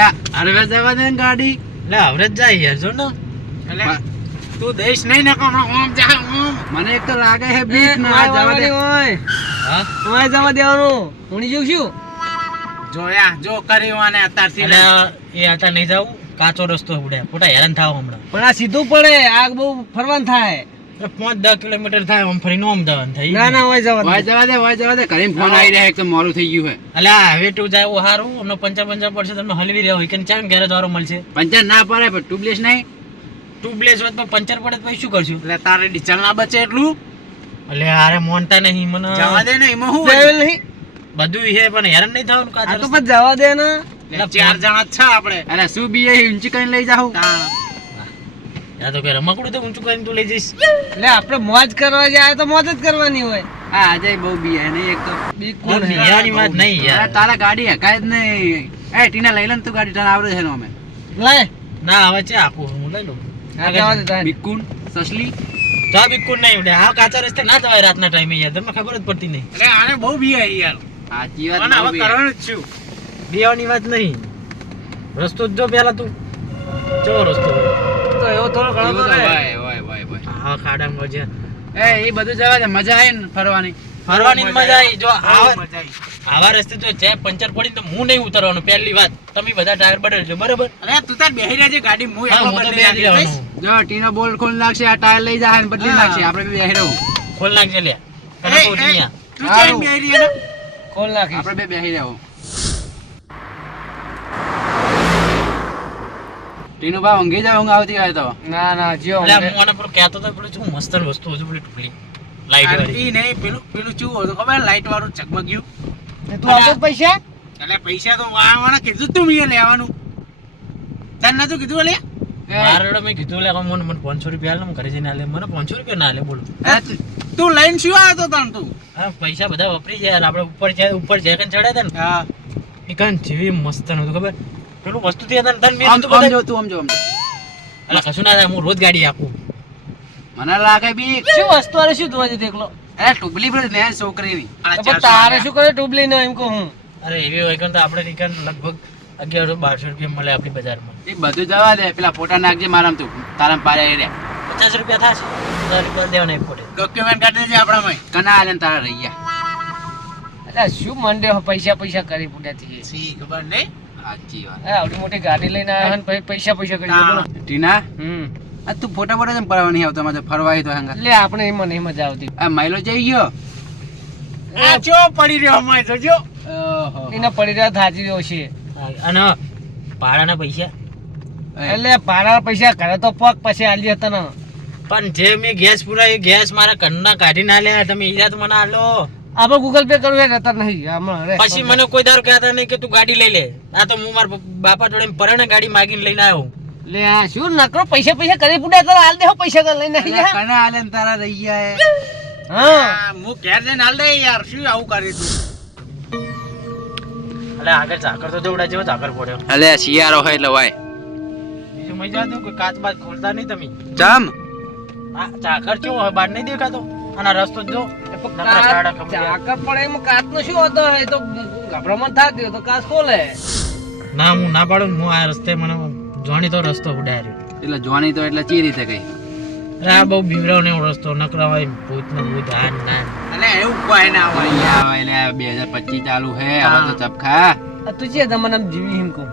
અરે હરવે જવા દે ગાડી. લે હવે જ જાય યાર જો ને. તું દઈશ નહીં ને હમણાં ઓમ જા ઓમ મને એક તો લાગે છે બીક ના જવા દે. હા? ઓય જવા દેવાનું. હું જોઉં છું. જોયા જો કરી વાને અત્યારથી એટલે એ આટા નહીં જાવું. કાચો રસ્તો ઉડે ખોટા હેરાન થાવ હમણાં. પણ આ સીધું પડે. આગ બહુ ફરવાન થાય. પાંચ દસ કિલોમીટર થાય આમ ફરીને જવાનું થાય. ના ના ઓય જવા વાય જવા દે વાય જવા દે. કરીને ફોન આવી રહ્યા એકદમ મોડું થઈ ગયું છે એટલે હવે તું જાય એવું હારું અમને પંચર પંચર પડશે તમને હલવી રહ્યા હોય કે ચાલ ગેરેજ દ્વારો મળશે. પંચર ના પડે પણ ટ્યુબલેસ નહીં. ટ્યુબલેસ હોય તો પંચર પડે તો શું કરશું? એટલે તારે ડીઝલ ના બચે એટલું. એટલે હારે મોનતા નહીં મને. જવા દે ને એમાં હું નહીં. બધું છે પણ હેરાન નહીં થવાનું આ તો પણ જવા દે ને. એટલે ચાર જણા છે આપણે. અરે શું બી એ ઊંચી કરીને લઈ જાઉં તાણ. યા તો કે રમકડું તો ઊંચું કરીને તું લઈ જઈશ. એટલે આપણે મોજ કરવા જાય તો મોજ જ કરવાની હોય. હા અજય બહુ બી હે નહીં એક તો. બી કોણ હે? વાત નહીં યાર. તારા ગાડી હકાય જ નહીં. એ ટીના લઈ લે તું ગાડી તને આવડે છે ને અમે. લે. ના આવે છે આપું હું લઈ લઉં. આ જવા દે તારે. બિકુન સસલી. તો બિકુન નહીં ઉડે. આ કાચા રસ્તે ના જવાય રાતના ટાઈમે યાર. તમને ખબર જ પડતી નહીં. અરે આને બહુ બી આવી યાર. સાચી વાત હવે કરવાનું જ છું. બીવાની વાત નહીં. રસ્તો જ જો પેલા તું. ચો રસ્તો. એવો થોડો ઘણો તો તો રહે. હા ખાડા છે એ એ બધું જવા દે મજા આવે ને ફરવાની. ફરવાની મજા આવી. જો આવા મજા આવી. આવા રસ્તે જો છે પંચર પડી તો હું નહીં ઉતરવાનું પહેલી વાત. તમે બધા ટાયર બદલજો બરાબર? અરે તું તાર બેહી રહેજે ગાડી હું એકલો બદલી નાખીશ. જો ટીનો બોલ ખોલ નાખશે આ ટાયર લઈ જાય ને બદલી નાખશે આપણે બે બેહી રહું. ખોલ નાખજે લે. કને કોટિયા તું. કેમ બેહી રહી? ખોલ નાખી આપણે બે બેહી રહો ટીનું ભાઈ ઊંઘી જાય ઊંઘ આવતી હોય તો. ના ના જો એટલે હું આને પેલું કહેતો તો પેલું શું મસ્ત વસ્તુ હતું પેલી ટુકડી. લાઈટ વાળી. ઈ નહીં, પેલું પેલું શું હતું ખબર? લાઈટ વાળું ઝગમગ્યું તું આપો પૈસા? એટલે પૈસા તો વાળા કીધું તું મેં લેવાનું. તને નતું કીધું લે મારે મેં કીધું લે મને મને પાંચસો રૂપિયા હું ઘરે જઈને હાલે મને પાંચસો રૂપિયા ના લે બોલો. તું લઈને શું આવ્યો તો તને તું? હા પૈસા બધા વપરી જાય આપણે ઉપર જાય ઉપર જાય કન ચડ્યા હતા ને. હા. એ કન જેવી મસ્ત નતું ખબર? પેલું વસ્તુ થી હતા ને મેં આમ આમ જો તું આમ જો આમ જો. અલા કશું ના થાય હું રોજ ગાડી આપું. મને લાગે બી શું વસ્તુ આલે શું જોવા દેખલો અરે ટુબલી પર ને છોકરી તારે શું કરે ટુબલી ને એમ કહું હું? અરે એવી હોય કે તો આપણે રીકન લગભગ અગિયારસો બારસો રૂપિયા મળે આપણી બજારમાં. એ બધું જવા દે પેલા ફોટા નાખજે મારામ તું. તારામ પારે એ રે. પચાસ રૂપિયા થશે. પચાસ રૂપિયા દેવાના ફોટે. ડોક્યુમેન્ટ કાઢી દેજે આપણામાં કના આલે ને તારા રહી ગયા અરે શું મંડે પૈસા પૈસા કરી પૂટ્યા સી ખબર નહીં? સાચી વાત. એ આવડી મોટી ગાડી લઈને આવ્યા ને પૈસા પૈસા કરી ટીના? હમ. આ તું ફોટા ફોટા જેમ પડવા નહીં આવતો? મારે ફરવાય તો હંગા. એટલે આપણે એમાં મજા આવતી. આ માઇલો જઈ ગયો? આ ચો પડી રહ્યો અમાય જોજો ઓહો. પડી રહ્યા થાજી રહ્યો છે. અને ભાડાના પૈસા? એટલે પૈસા ઘરે તો પગ પછી આલી હતા ને. પણ જે મેં ગેસ પુરાવી ગેસ મારા ઘરના કાઢી ના લે તમે ઈરાત મને આલો આપણે ગૂગલ પે કરવું એ રહેતા નહીં આમાં પછી મને કોઈ દારો કહેતા નહીં કે તું ગાડી લઈ લે. આ તો હું મારા બાપા જોડે પરણે ગાડી માગીને લઈને આવ્યો લે આ શું નકરો પૈસા પૈસા કરી પૂડ્યા તો હાલ દેહો પૈસા કર લઈને આવી જા. કના હાલે તારા રહી ગયા? હા? હું. ઘેર જઈને હાલ દે યાર શું આવું કરી તું? અલે આગળ ઝાકર તો જોડા જેવો ઝાકર પડ્યો. અલ્યા શિયાળો હોય એટલે વાય. બીજું મજા તો કોઈ કાચ બાચ ખોલતા નહીં તમે. જામ આ ઝાકર કેવો હોય બહાર નહીં દેખાતો? અને રસ્તો જ. નો શું હતો? એ તો ગભરામણ થતી હોય તો કાચ ખોલે. ના હું ના પાડું હું આ રસ્તે મને જોણી તો રસ્તો ઉડાર્યો એટલે જોવાની તો એટલે ચી રીતે કઈ આ બહુ બીવડાવ ને એવો રસ્તો નકરા હોય ભૂત નો ભૂત હાન ના એટલે એવું કોઈ ના હોય. એટલે બે હજાર પચીસ ચાલુ હે. હવે તો ચપખા. તું છે આમ જીવી હિમ કહું?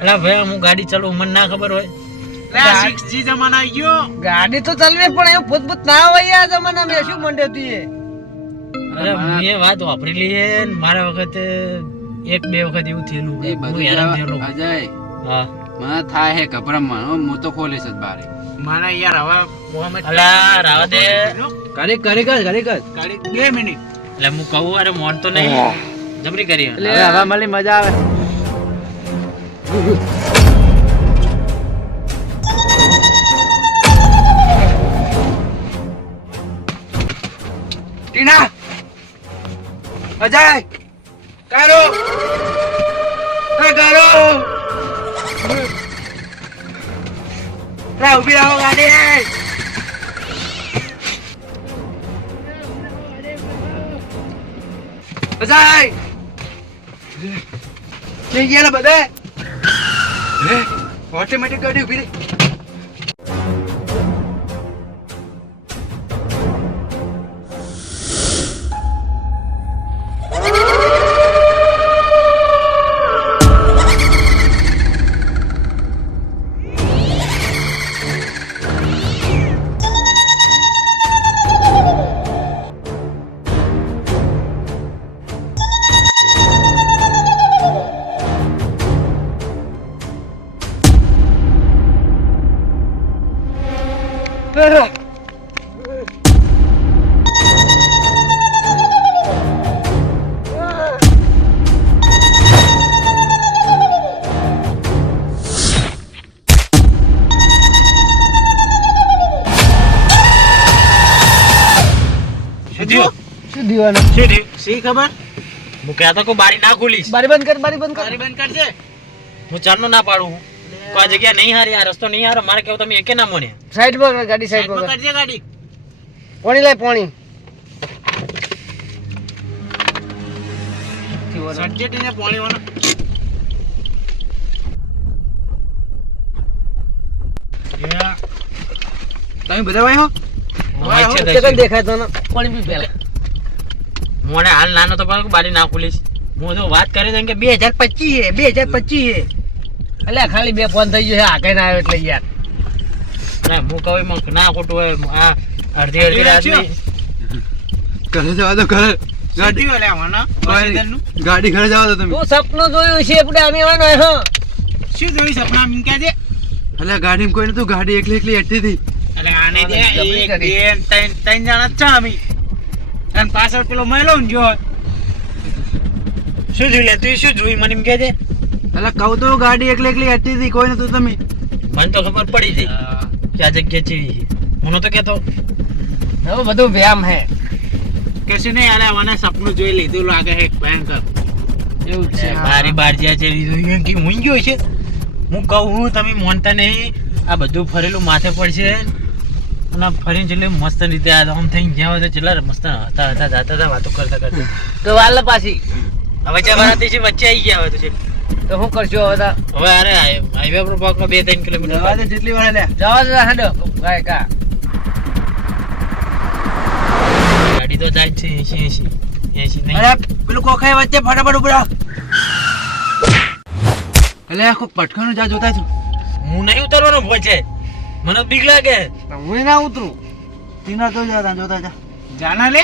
એટલે ભાઈ હું ગાડી ચલાવું મને ના ખબર હોય. આ 6G જમાના ગયો. ગાડી તો ચાલવે પણ એવું ભૂત ભૂત ના હોય આ જમાના મેં શું મંડ્યો તું અરે મેં વાત વાપરેલી છે ને મારા વખતે એક બે વખત એવું થયેલું. એ હું બધું હેરાન થયેલો. અજય હા. મને થાય હે ગભરામણ હો, હું તો ખોલીશ જ બારે. મારા યાર હવે મોહમ્મદ અલા રાવા દે. કરી કરી કર કરી કર. બે મિનિટ. એટલે હું કહું અરે મોન તો નહીં. જબરી કરી. એટલે હવે હવે મળી મજા આવે. ટીના! અજય! કારો કારો રા ઊભી રહો, ગાડી અજય! જઈ ગયા બધે! ઓટોમેટિક ગાડી ઊભી રહી. શું શું દીવાનું? શું થયું? શી ખબર? હું કહેતો કે બારી ના ખોલીશ. બારી બંધ કર બારી બંધ કર. તારી બંધ કરજે. હું ચારનો ના પાડું. કોઈ જગ્યા નહીં હારી આ રસ્તો નહીં હારો મારે કેવું તમે એકે ના મોને. સાઈડ પર ગાડી સાઈડ પર કરજે ગાડી. પાણી લાય પાણી. સડજેટીને પોણી વાળો. તમે બધા ભાઈ હો? દેખાય પાણી મોને હાલ નાનો તો પણ બારી ના ખુલીશ. હું તો વાત કરી દઉં કે બે હજાર પચીસ બે હજાર પચીસ એટલે ખાલી બે ફોન થઈ ગયો છે આગળ ના આવ્યો એટલે યાર. ના હું કહું ના ખોટું હોય આ અડધી અડધી રાતની. ઘરે જવા દો ઘરે. ગાડી. ઘરે જવા દો તમે. તું સપનું જોયું છે આપણે અમે હા. શું જોયું સપના એમ કે છે? એટલે ગાડીમાં કોઈ નતું ગાડી એકલી એકલી એટલી હતી. એક. બે ત્રણ ત્રણ જણા છે અમે અને પાછળ પેલો મહિલો ને જો શું જોઈ લે તું શું જોઈ? મને એમ કે છે અલ્યા કહું તો ગાડી એકલી એકલી હેઠી હતી કોઈ નતું તમે. મને તો ખબર પડી જઈ કે આ જગ્યા ચેવી છે. હું નતો કેતો હવે બધું વ્યાયામ હે. કશું નહીં અરે મને સપનું જોઈ લીધું લાગે હે ભયંકર. એવું છે. બારી બાર જ્યાં જોઈ કે હું ગયો છે. હું કહું તમે મોનતા નહીં. આ બધું ફરેલું માથે પડશે. અને ફરીને એટલે મસ્ત રીતે આમ થઈને જ્યાં હોય છેલ્લા મસ્ત હતા હતા જાતા હતા વાતો કરતા કરતા. તો વાલ પાછી. હવે ચા વાળા છે વચ્ચે આવી ગયા હવે તો છે તો શું કરશો હવે હવે અરે હાઈવે પર પાકમાં બે ત્રણ કિલોમીટર જવા દે જેટલી વાર લે. જવા દે હાડો. ગાય કા? ગાડી તો જાય છે એસી એસી એસી નહીં. અરે પેલું કોખાઈ વચ્ચે ફટાફટ ઉભરા એટલે આખો પટકાનું જા જોતા છું. હું નહીં ઉતરવાનો પહોંચે મને બીક લાગે. હું ના ઉતરું. તીના તો જા જોતા જા. જાના લે.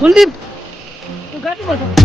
કુલદીપ તું ગાડી માં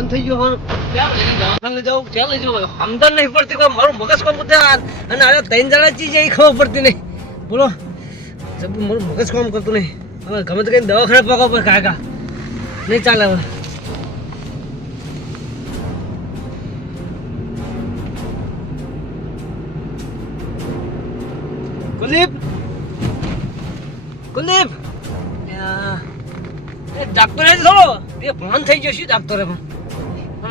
ફોન થઈ ગયો હોય ક્યાં લઈ જાઉં? ક્યાં લઈ જાઉં? સમજણ નહીં પડતી કોઈ મારું મગજ કામ કરતું અને આ ત્રણ જણા ચીજ એ ખબર પડતી નહીં. બોલો. મારું મગજ કામ કરતું નહીં. હવે ગમે તો કઈ દવાખાને પગો પર કાકા. નહીં ચાલે હવે. કુલદીપ? કુલદીપ? ડાક્ટર થોડો એ ફોન થઈ ગયો. છે ડાક્ટરે પણ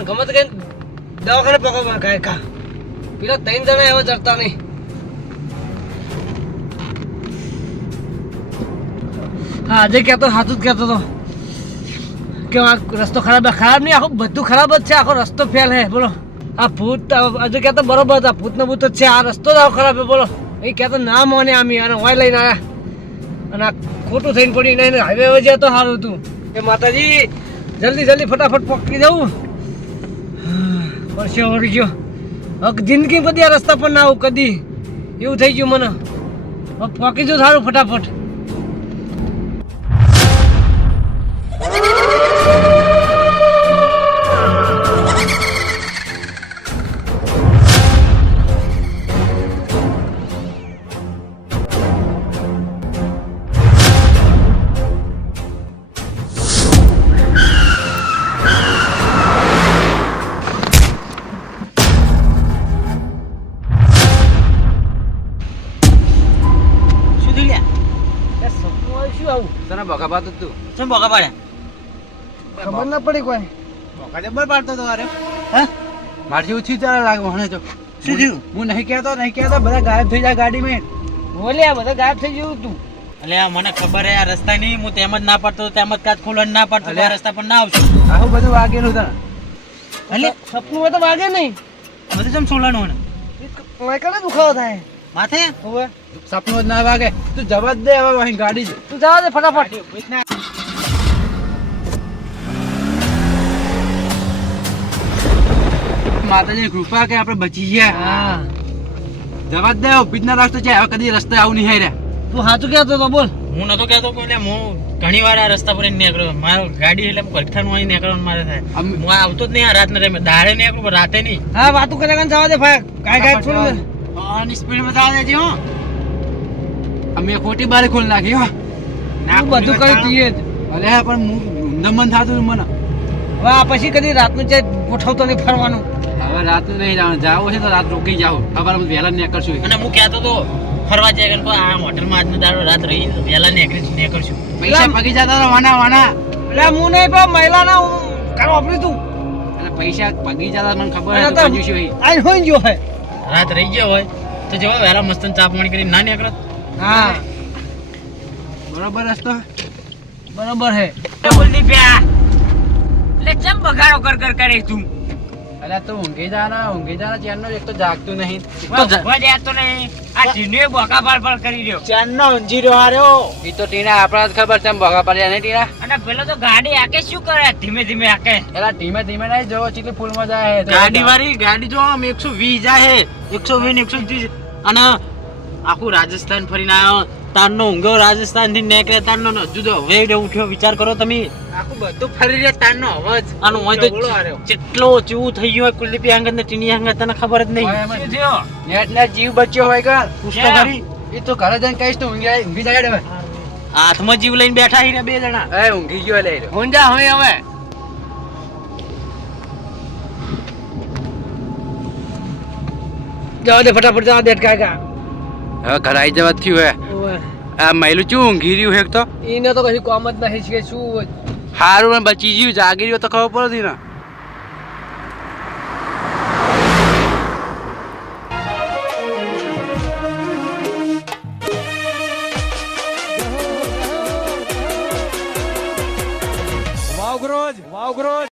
ગમે તે કઈ દવાખાને પકડવા કાંઈ કા. પેલા ત્રણ જણા એવા જડતા નહીં. હા, આજે કહેતો, સાચું જ કહેતો હતો કે આ રસ્તો ખરાબ ખરાબ નહીં, આખું બધું ખરાબ જ છે. આખો રસ્તો ફેલ હે, બોલો. આ ભૂત આજે કહેતો બરોબર હતા ભૂત ને ભૂત જ છે. આ રસ્તો જ આવો ખરાબ છે, બોલો. એ કહેતો, ના મોને આમી અને હોય લઈને આવ્યા અને આ ખોટું થઈને પડી. નહીં હાઈવે વજે તો સારું હતું. એ માતાજી, જલ્દી જલ્દી ફટાફટ પકડી જવું પરસે વળી ગયો હક જિંદગી બધી આ રસ્તા પર ના આવું કદી. એવું થઈ ગયું મને. પોકી જો સારું ફટાફટ. બગા પાતું તું. શું ભોગા પાડ્યા ખબર ના પડી કોઈ. ભોગા જબર પાડતો તો અરે હા? મારે જેવું થયું ત્યારે લાગે હણે તો. શું થયું? હું નહીં કહેતો નહીં કહેતો બધા ગાયબ થઈ જાય ગાડી મેં. બોલે આ બધા ગાયબ થઈ ગયું તું. એટલે આ મને ખબર હે આ રસ્તા નહીં હું તેમ જ ના પાડતો તેમ જ કાચ ખોલવાનું ના પાડતો આ અલ્યા. રસ્તા પર ના આવશું. આવું બધું વાગેલું તને. એટલે સપનું હોય તો વાગે નહીં. બધું ચમ સોલાનું હોય ને? માઇકલ દુખાવો થાય. માથે? હવે. સપનું જ ના વાગે. તું જવા જ દે હવે અહીં ગાડી તું જવા દે ફટાફટ. માતાજી કૃપા કે આપણે બચી ગયા. જવા દે જ ના રાખતો છે હવે કદી રસ્તે આવું નહીં રે તું સાચું કહેતો તો બોલ. હું નતો કહેતો કે એટલે હું ઘણી વાર આ રસ્તા પર નીકળ્યો. મારો ગાડી એટલે કલઠાનું અહીં નીકળવાનું મારે થાય. હું આવતો જ નહીં આ રાતના ટાઈમે. દાડે નીકળું પણ રાતે નહીં. હા વાતું કર્યા જવા દે ભાઈ. કાંઈ કાંઈ છોડ આની સ્પીડમાં જવા દેજે હો. અમે ખોટી બારે ખોલ નાખી હો. ના બધું કરી દઈએ જ. હા, પણ હું ઊંધા મન થતું મને. હવે આ પછી કદી રાતનું જે ગોઠવતો નહીં ફરવાનું. હવે રાતનું નહીં જવાનું જાવું છે તો રાત રોકી જાવ ખબર વહેલા નીકળશું. અને હું કહેતો તો ફરવા જાય કે આ હોટલમાં આજનો દાડો રાત રહી વહેલા નીકળી નીકળશું. પૈસા પગી જતા વાના વાના. એટલે હું નહીં પણ મહિલાના હું કામ વાપરી તું અને પૈસા પગી જતા મને ખબર હતી તો- કંજૂસી હોય. હોય. હે રાત રહી ગયો હોય તો જવા વહેલા મસ્ત ચા પાણી કરી ના નીકળત હા. બરોબર રસ્તો? બરોબર હે. અરે તું? ઊંઘી જા ને ઊંઘી જા ચેન ચેનનો એક તો જાગતું નહીં. ચાંદનો ઊંઝી રહ્યો હાર્યો. ઈ તો ટીના આપણા ખબર છે બોકા ભગા પડ્યા નહીં ટીના? અને પેલો તો ગાડી આકે શું કરે? ધીમે ધીમે આકે. એલા ધીમે ધીમે ના જો ચીલી ફૂલમાં જાય ગાડી વાળી ગાડી જો આમ એકસો વીસ જાય એકસો ને એકસો ત્રીસ. અને આખું રાજસ્થાન ફરીને આવ્યો તારનો ઊંઘો રાજસ્થાનથી નીકળે તારનો ને હજુ તો હવે ઉઠ્યો વિચાર કરો તમે. આખું બધું ફરી રહ્યા તારનો અવાજ. આનો હોય તો કેટલો. ચેવું થઈ ગયો કુલદીપી આંગણ ને ટીની આંગણ તને ખબર જ નહીં. નેટ ને જીવ બચ્યો હોય કર પૂછતો ખરી એ તો ઘરે જઈને કહીશ તો ઊંઘી ઊંઘી જાય હવે. હાથમાં જીવ લઈને બેઠા હી બે જણા. એ ઊંઘી ગયો લે ઊંઝા હોય હવે. જાવ દે ફટાફટ જવા દેટ કાકા. હવે ઘરે આવી જવા થયું હે. આ મહિલું ચું ઊંઘી રહ્યું હે તો? એને તો કશું કામ જ નહીં છે શું હારું ને બચી ગયું જાગી રહ્યું તો ખબર પડતી ને. વાવગ્રોજ વાવગ્રોજ.